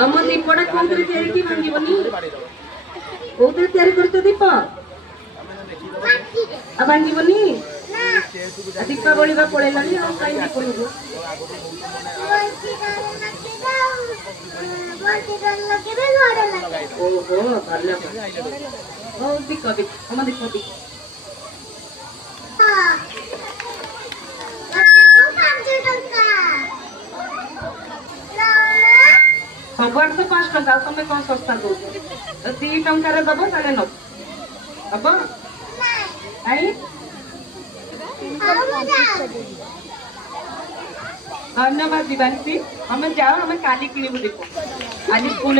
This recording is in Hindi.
हम दीपड़ा कौन तैयारी भांगीबनी कौन तैयारी कर दीप भांगीबनी दीपावली पड़ेगा कहीं दीप ओहो दिख हम दिख सब तो 5 टंका तुम्हें कौन सस्ता दो 2 टंकार दब साढ़े 9 हम धन्यवाद दिवांशी हमें जाओ हमें काली किणु दीप आज स्कूल